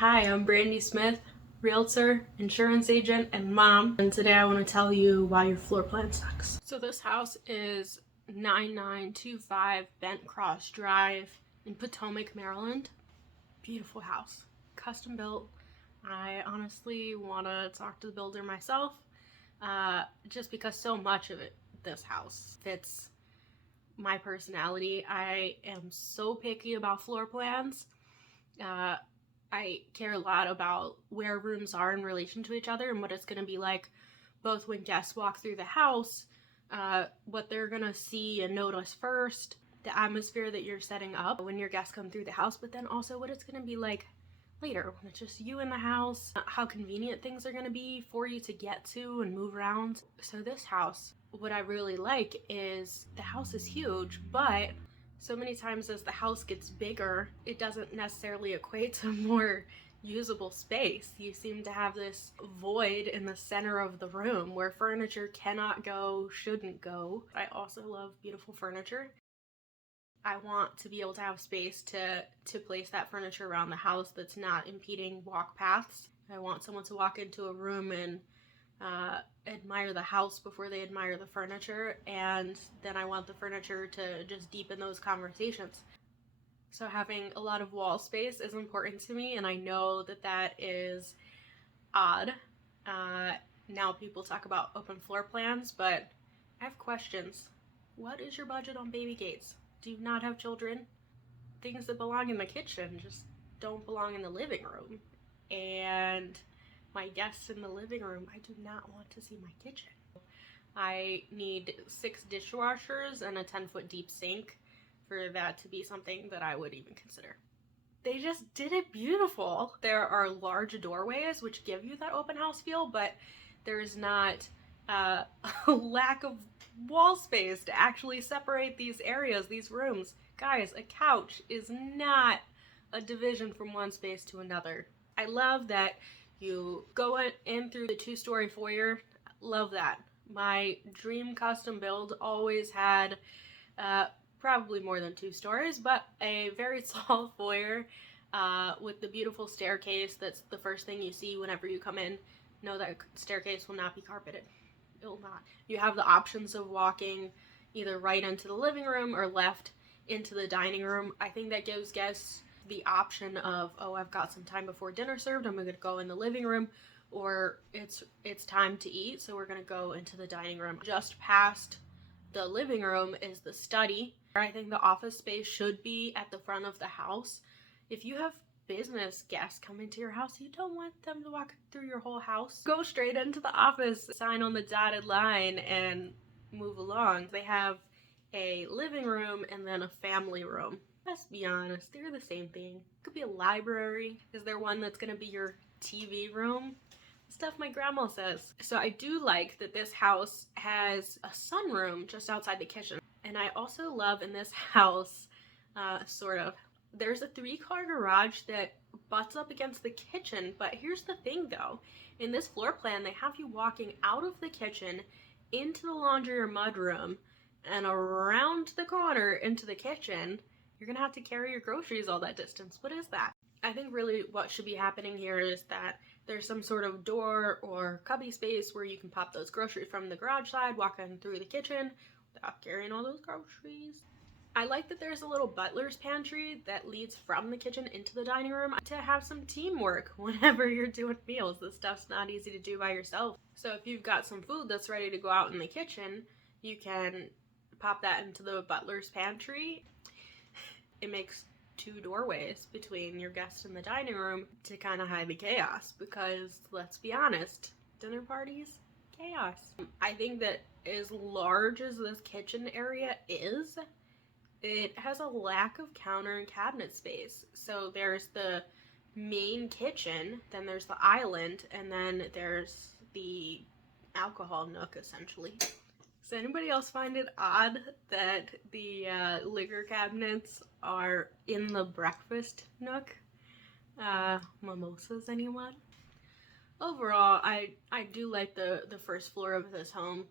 Hi, I'm Brandi Smith, realtor, insurance agent, and mom. And today I want to tell you why your floor plan sucks. So this house is 9925 Bent Cross Drive in Potomac, Maryland. Beautiful house, custom built. I honestly want to talk to the builder myself, just because so much of this house fits my personality. I am so picky about floor plans. I care a lot about where rooms are in relation to each other and what it's going to be like both when guests walk through the house, what they're going to see and notice first, the atmosphere that you're setting up when your guests come through the house, but then also what it's going to be like later when it's just you in the house, how convenient things are going to be for you to get to and move around. So this house, what I really like is the house is huge, but so many times as the house gets bigger, it doesn't necessarily equate to more usable space. You seem to have this void in the center of the room where furniture cannot go, shouldn't go. I also love beautiful furniture. I want to be able to have space to place that furniture around the house that's not impeding walk paths. I want someone to walk into a room and admire the house before they admire the furniture, and then I want the furniture to just deepen those conversations. So having a lot of wall space is important to me, and I know that that is odd. Now people talk about open floor plans, but I have questions. What is your budget on baby gates? Do you not have children? Things that belong in the kitchen just don't belong in the living room. And my guests in the living room, I do not want to see my kitchen. I need 6 dishwashers and a 10-foot deep sink for that to be something that I would even consider. They just did it beautiful. There are large doorways which give you that open house feel, but there's not a lack of wall space to actually separate these areas, these rooms. Guys, a couch is not a division from one space to another. I love that you go in through the 2-story foyer. Love that. My dream custom build always had probably more than 2 stories, but a very tall foyer with the beautiful staircase. That's the first thing you see whenever you come in. No, that staircase will not be carpeted. It will not. You have the options of walking either right into the living room or left into the dining room. I think that gives guests the option of, oh, I've got some time before dinner served, I'm gonna go in the living room, or it's time to eat, so we're gonna go into the dining room. Just past the living room is the study. I think the office space should be at the front of the house. If you have business guests come into your house, you don't want them to walk through your whole house. Go straight into the office, sign on the dotted line, and move along. They have a living room and then a family room. Let's be honest, they're the same thing. It could be a library. Is there one that's gonna be your TV room? Stuff my grandma says. So I do like that this house has a sunroom just outside the kitchen. And I also love in this house, there's a 3-car garage that butts up against the kitchen. But here's the thing though, in this floor plan, they have you walking out of the kitchen into the laundry or mudroom and around the corner into the kitchen. You're gonna have to carry your groceries all that distance. What is that? I think really what should be happening here is that there's some sort of door or cubby space where you can pop those groceries from the garage side, walk in through the kitchen without carrying all those groceries. I like that there's a little butler's pantry that leads from the kitchen into the dining room to have some teamwork whenever you're doing meals. This stuff's not easy to do by yourself. So if you've got some food that's ready to go out in the kitchen, you can pop that into the butler's pantry. It makes 2 doorways between your guest and the dining room to kind of hide the chaos, because let's be honest, dinner parties, chaos. I think that as large as this kitchen area is, it has a lack of counter and cabinet space. So there's the main kitchen, then there's the island, and then there's the alcohol nook essentially. Does anybody else find it odd that the liquor cabinets are in the breakfast nook? Mimosas, anyone? Overall, I do like the first floor of this home.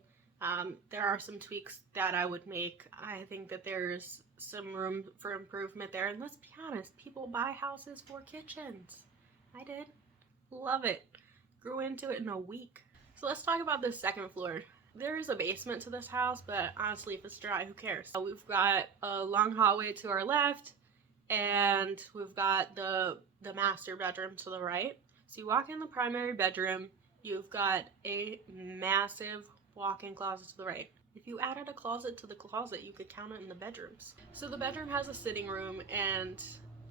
There are some tweaks that I would make. I think that there's some room for improvement there. And let's be honest, people buy houses for kitchens. I did. Love it. Grew into it in a week. So let's talk about this second floor. There is a basement to this house, but honestly, if it's dry, who cares? We've got a long hallway to our left, and we've got the master bedroom to the right. So you walk in the primary bedroom, you've got a massive walk-in closet to the right. If you added a closet to the closet, you could count it in the bedrooms. So the bedroom has a sitting room, and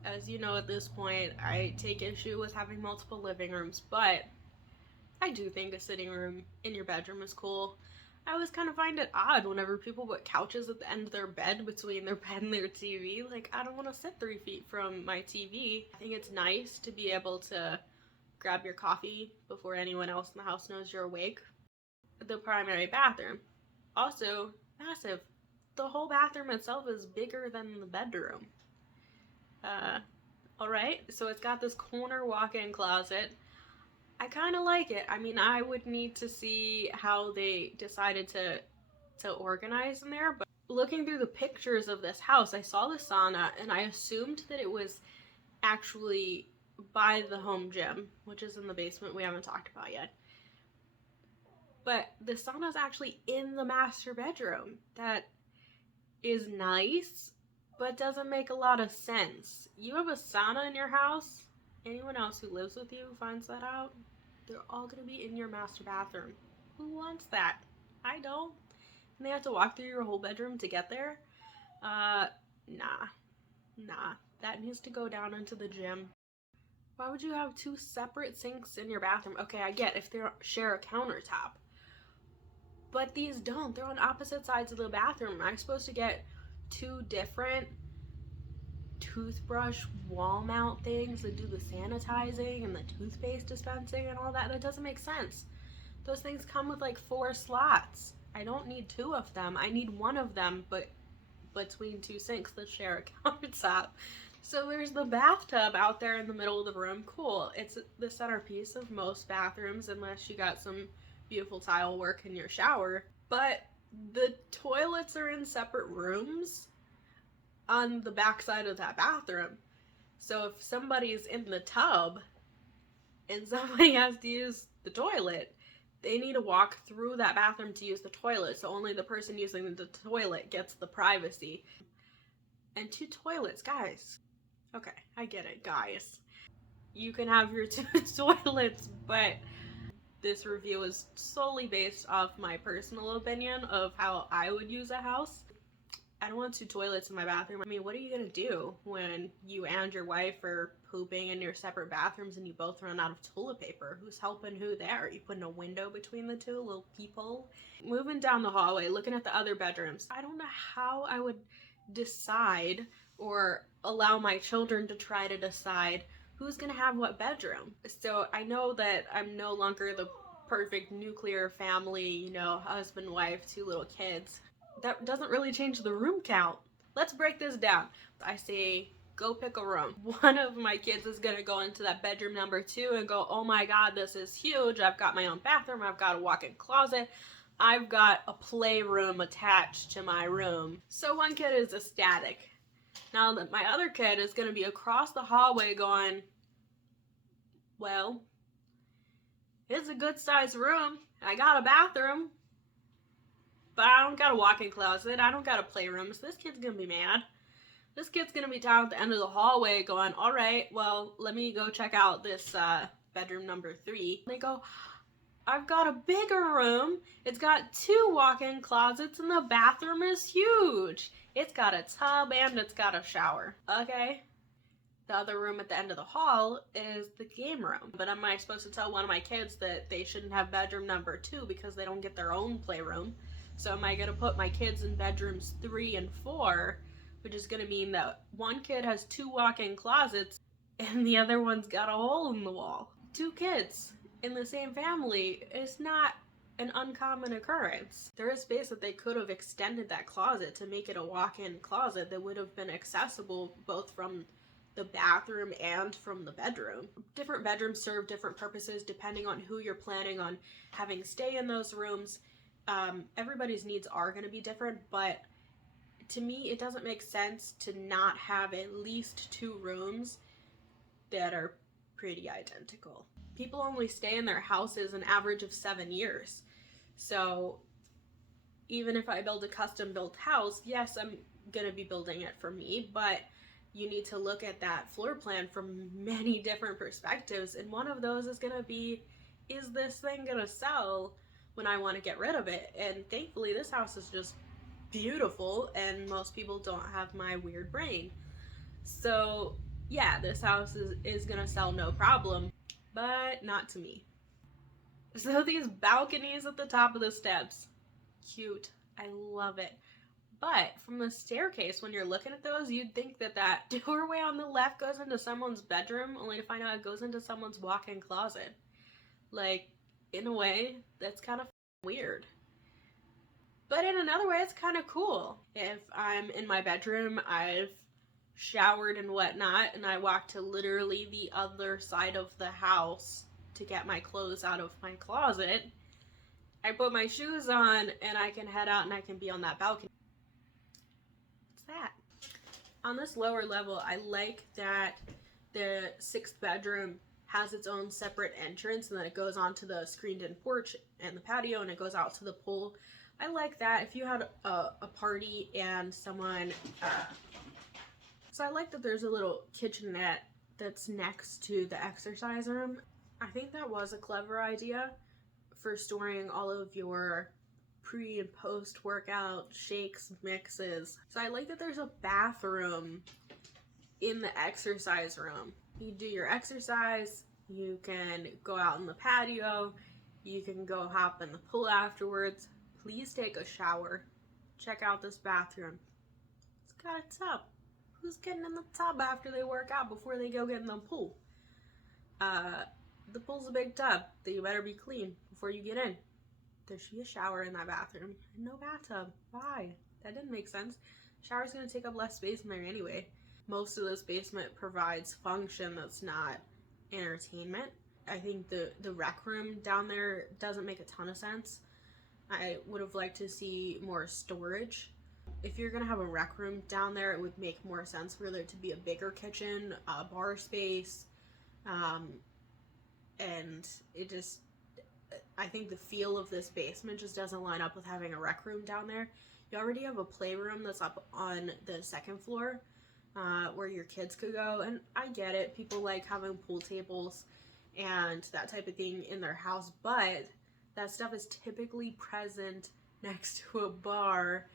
as you know at this point, I take issue with having multiple living rooms, but I do think a sitting room in your bedroom is cool. I always kind of find it odd whenever people put couches at the end of their bed between their bed and their TV. Like, I don't want to sit 3 feet from my TV. I think it's nice to be able to grab your coffee before anyone else in the house knows you're awake. The primary bathroom, also massive. The whole bathroom itself is bigger than the bedroom. Alright, so it's got this corner walk-in closet. I kind of like it. I mean, I would need to see how they decided to organize in there, but looking through the pictures of this house, I saw the sauna, and I assumed that it was actually by the home gym, which is in the basement we haven't talked about yet. But the sauna is actually in the master bedroom. That is nice, but doesn't make a lot of sense. You have a sauna in your house? Anyone else who lives with you finds that out, they're all going to be in your master bathroom. Who wants that? I don't. And they have to walk through your whole bedroom to get there? Nah. That needs to go down into the gym. Why would you have 2 separate sinks in your bathroom? Okay, I get if they share a countertop. But these don't. They're on opposite sides of the bathroom. I'm supposed to get 2 different toothbrush wall mount things that do the sanitizing and the toothpaste dispensing and all that. That doesn't make sense. Those things come with like 4 slots. I don't need 2 of them. I need 1 of them, but between 2 sinks that share a countertop. So there's the bathtub out there in the middle of the room. Cool. It's the centerpiece of most bathrooms unless you got some beautiful tile work in your shower. But the toilets are in separate rooms on the back side of that bathroom. So if somebody's in the tub and somebody has to use the toilet, they need to walk through that bathroom to use the toilet. So only the person using the toilet gets the privacy. And 2 toilets, guys. Okay, I get it, guys. You can have your 2 toilets, but this review is solely based off my personal opinion of how I would use a house. I don't want 2 toilets in my bathroom. I mean, what are you gonna do when you and your wife are pooping in your separate bathrooms and you both run out of toilet paper? Who's helping who there? Are you putting a window between the 2, a little peephole? Moving down the hallway, looking at the other bedrooms. I don't know how I would decide or allow my children to try to decide who's gonna have what bedroom. So I know that I'm no longer the perfect nuclear family, you know, husband, wife, 2 little kids. That doesn't really change the room count. Let's break this down. I say, go pick a room. One of my kids is gonna go into that bedroom number 2 and go, oh my god, this is huge. I've got my own bathroom. I've got a walk-in closet. I've got a playroom attached to my room. So one kid is ecstatic. Now that my other kid is gonna be across the hallway going, well, it's a good sized room. I got a bathroom, but I don't got a walk-in closet. I don't got a playroom. So this kid's gonna be mad. This kid's gonna be down at the end of the hallway going, all right, well, let me go check out this bedroom number 3. And they go, I've got a bigger room. It's got 2 walk-in closets and the bathroom is huge. It's got a tub and it's got a shower. Okay. The other room at the end of the hall is the game room. But am I supposed to tell one of my kids that they shouldn't have bedroom number 2 because they don't get their own playroom? So am I going to put my kids in bedrooms 3 and 4, which is going to mean that one kid has 2 walk-in closets and the other one's got a hole in the wall. 2 kids in the same family is not an uncommon occurrence. There is space that they could have extended that closet to make it a walk-in closet that would have been accessible both from the bathroom and from the bedroom. Different bedrooms serve different purposes depending on who you're planning on having stay in those rooms. Everybody's needs are going to be different, but to me it doesn't make sense to not have at least 2 rooms that are pretty identical. People only stay in their houses an average of 7 years. So even if I build a custom built house, yes, I'm gonna be building it for me, but you need to look at that floor plan from many different perspectives. And one of those is gonna be, is this thing gonna sell when I want to get rid of it? And thankfully this house is just beautiful and most people don't have my weird brain. So yeah, this house is gonna sell no problem, but not to me. So these balconies at the top of the steps, cute, I love it. But from the staircase, when you're looking at those, you'd think that that doorway on the left goes into someone's bedroom, only to find out it goes into someone's walk-in closet. Like, in a way, that's kind of weird. But in another way, it's kind of cool. If I'm in my bedroom, I've showered and whatnot, and I walk to literally the other side of the house to get my clothes out of my closet, I put my shoes on and I can head out and I can be on that balcony. What's that? On this lower level, I like that the 6th bedroom has its own separate entrance and then it goes onto the screened-in porch and the patio and it goes out to the pool. I like that. If you had a party and someone... So I like that there's a little kitchenette that's next to the exercise room. I think that was a clever idea for storing all of your pre and post workout shakes, mixes. So I like that there's a bathroom in the exercise room. You do your exercise, you can go out in the patio, you can go hop in the pool afterwards. Please take a shower. Check out this bathroom. It's got a tub. Who's getting in the tub after they work out before they go get in the pool? The pool's a big tub that you better be clean before you get in. There should be a shower in that bathroom. No bathtub. Why? That didn't make sense. Shower's gonna take up less space in there anyway. Most of this basement provides function that's not entertainment. I think the rec room down there doesn't make a ton of sense. I would have liked to see more storage. If you're gonna have a rec room down there, it would make more sense for there to be a bigger kitchen, a bar space, and it just, I think the feel of this basement just doesn't line up with having a rec room down there. You already have a playroom that's up on the 2nd floor where your kids could go, and I get it, people like having pool tables and that type of thing in their house, but that stuff is typically present next to a bar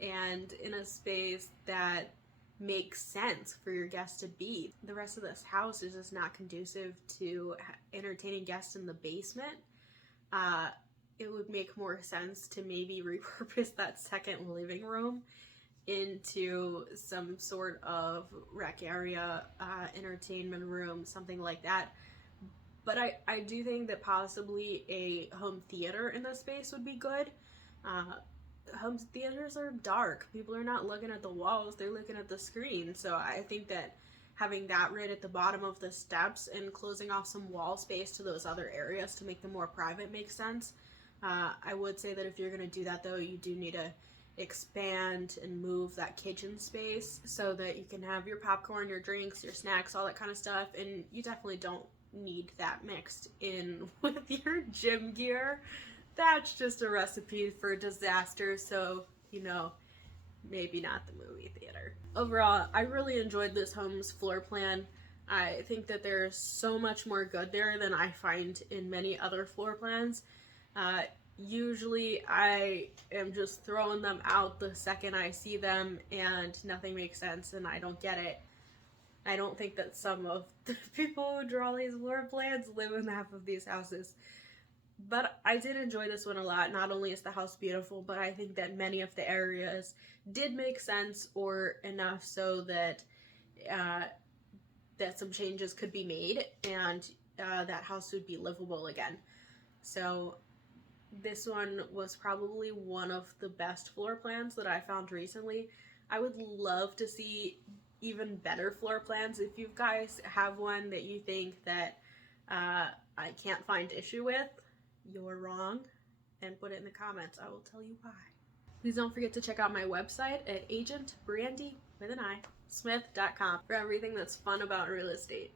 and in a space that makes sense for your guests to be. The rest of this house is just not conducive to entertaining guests in the basement. It would make more sense to maybe repurpose that 2nd living room into some sort of rec area, entertainment room, something like that. But I do think that possibly a home theater in this space would be good. Home theaters are dark. People are not looking at the walls, they're looking at the screen. So I think that having that right at the bottom of the steps and closing off some wall space to those other areas to make them more private makes sense. I would say that if you're going to do that though, you do need to expand and move that kitchen space so that you can have your popcorn, your drinks, your snacks, all that kind of stuff, and you definitely don't need that mixed in with your gym gear. That's just a recipe for disaster, so, you know, maybe not the movie theater. Overall, I really enjoyed this home's floor plan. I think that there's so much more good there than I find in many other floor plans. Usually I am just throwing them out the second I see them and nothing makes sense and I don't get it. I don't think that some of the people who draw these floor plans live in half of these houses. But I did enjoy this one a lot. Not only is the house beautiful, but I think that many of the areas did make sense or enough so that that some changes could be made and that house would be livable again. So this one was probably one of the best floor plans that I found recently. I would love to see even better floor plans. If you guys have one that you think that I can't find issue with, you're wrong, and put it in the comments. I will tell you why. Please don't forget to check out my website at AgentBrandiSmith.com for everything that's fun about real estate.